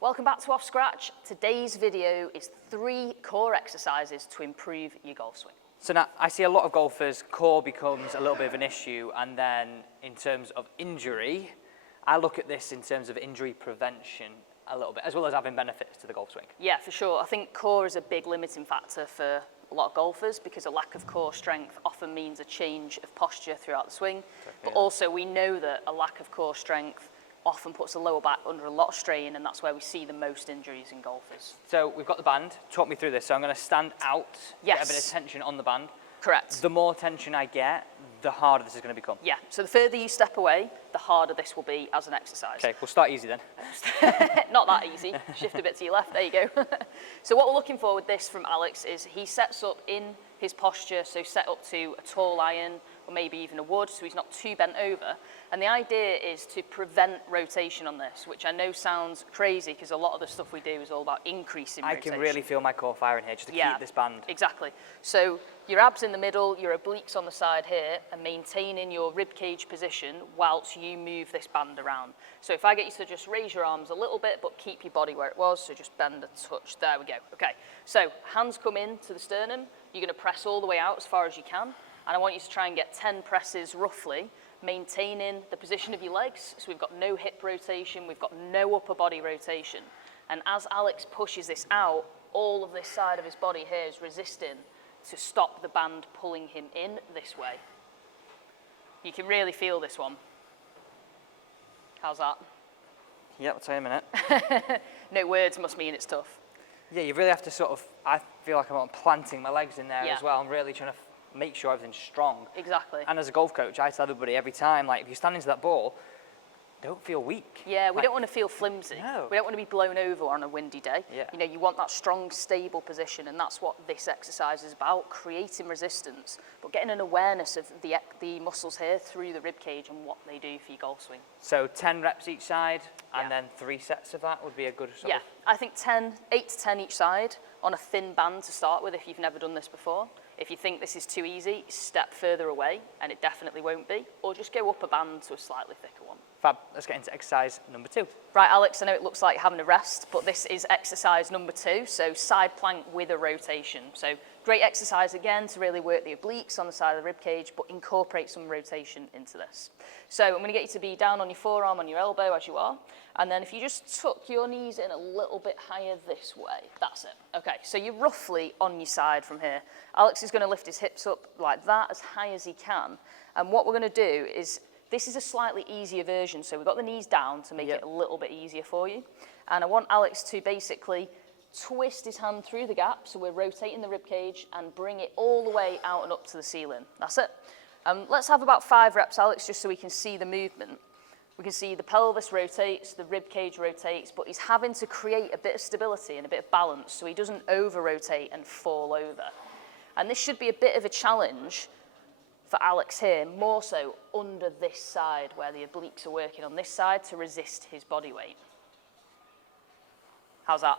Welcome back to Off Scratch. Today's video is 3 core exercises to improve your golf swing. So now, I see a lot of golfers, core becomes a little bit of an issue, and then in terms of injury, I look at this in terms of injury prevention a little bit, as well as having benefits to the golf swing. Yeah, for sure. I think core is a big limiting factor for a lot of golfers because a lack of core strength often means a change of posture throughout the swing. But also we know that a lack of core strength often puts the lower back under a lot of strain, and that's where we see the most injuries in golfers. So we've got the band. Talk me through this. So I'm going to stand out, Yes. get a bit of tension on the band. Correct. The more tension I get, the harder this is going to become. Yeah, so the further you step away, the harder this will be as an exercise. Okay, we'll start easy then. Not that easy. Shift a bit to your left, there you go. So what we're looking for with this from Alex is he sets up in his posture, so set up to a tall iron or maybe even a wood, so he's not too bent over. And the idea is to prevent rotation on this, which I know sounds crazy because a lot of the stuff we do is all about increasing rotation. I can really feel my core firing here just to keep this band. Exactly. So your abs in the middle, your obliques on the side here, and maintaining your rib cage position whilst you move this band around. So if I get you to just raise your arms a little bit, but keep your body where it was, so just bend a touch. There we go. Okay. So hands come in to the sternum. You're going to press all the way out as far as you can. And I want you to try and get 10 presses roughly, maintaining the position of your legs. So we've got no hip rotation, we've got no upper body rotation. And as Alex pushes this out, all of this side of his body here is resisting to stop the band pulling him in this way. You can really feel this one. How's that? Yeah, I'll tell you in a minute. No words must mean it's tough. Yeah, you really have to sort of, I feel like I'm planting my legs in there as well. I'm really trying to make sure everything's strong. Exactly. And as a golf coach, I tell everybody every time, like, if you stand into that ball, don't feel weak. Yeah, we don't want to feel flimsy. No. We don't want to be blown over on a windy day. Yeah. You know, you want that strong, stable position, and that's what this exercise is about, creating resistance, but getting an awareness of the muscles here through the rib cage and what they do for your golf swing. So 10 reps each side, and then 3 sets of that would be a good sort of... I think 8 to 10 each side on a thin band to start with if you've never done this before. If you think this is too easy, step further away, and it definitely won't be, or just go up a band to a slightly thicker one. Fab, let's get into exercise number 2. Right, Alex, I know it looks like having a rest, but this is exercise number 2, so side plank with a rotation. So great exercise again to really work the obliques on the side of the rib cage, but incorporate some rotation into this. So I'm going to get you to be down on your forearm, on your elbow as you are, and then if you just tuck your knees in a little bit higher this way, that's it. Okay, so you're roughly on your side from here. Alex is going to lift his hips up like that as high as he can, and what we're going to do is, this is a slightly easier version, so we've got the knees down to make it a little bit easier for you. And I want Alex to basically twist his hand through the gap, so we're rotating the rib cage, and bring it all the way out and up to the ceiling. That's it. Let's have about 5 reps, Alex, just so we can see the movement. We can see the pelvis rotates, the rib cage rotates, but he's having to create a bit of stability and a bit of balance so he doesn't over-rotate and fall over. And this should be a bit of a challenge for Alex here, more so under this side where the obliques are working on this side to resist his body weight. How's that?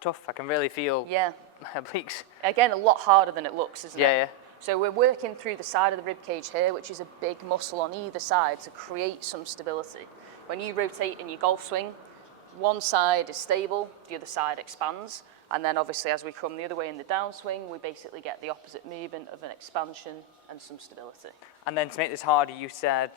Tough, I can really feel my obliques. Again, a lot harder than it looks, isn't it? Yeah. So we're working through the side of the rib cage here, which is a big muscle on either side to create some stability. When you rotate in your golf swing, one side is stable, the other side expands. And then obviously as we come the other way in the downswing, we basically get the opposite movement of an expansion and some stability. And then to make this harder, you said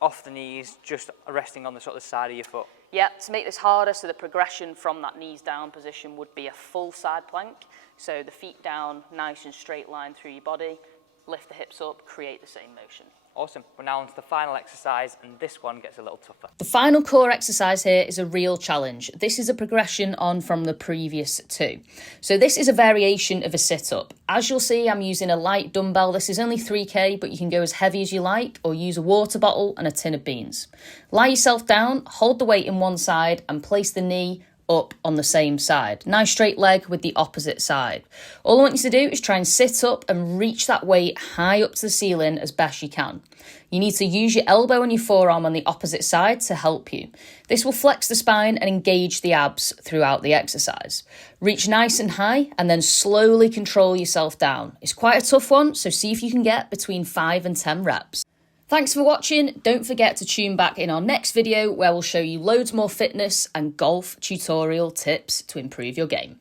off the knees, just resting on the sort of side of your foot. Yeah, to make this harder, so the progression from that knees down position would be a full side plank. So the feet down, nice and straight line through your body, lift the hips up, create the same motion. Awesome. We're now on to the final exercise, and this one gets a little tougher. The final core exercise here is a real challenge. This is a progression on from the previous 2. So this is a variation of a sit-up. As you'll see, I'm using a light dumbbell. This is only 3K, but you can go as heavy as you like, or use a water bottle and a tin of beans. Lie yourself down, hold the weight in one side, and place the knee up on the same side. Nice straight leg with the opposite side. All I want you to do is try and sit up and reach that weight high up to the ceiling as best you can. You need to use your elbow and your forearm on the opposite side to help you. This will flex the spine and engage the abs throughout the exercise. Reach nice and high and then slowly control yourself down. It's quite a tough one, so see if you can get between 5 and 10 reps. Thanks for watching. Don't forget to tune back in our next video where we'll show you loads more fitness and golf tutorial tips to improve your game.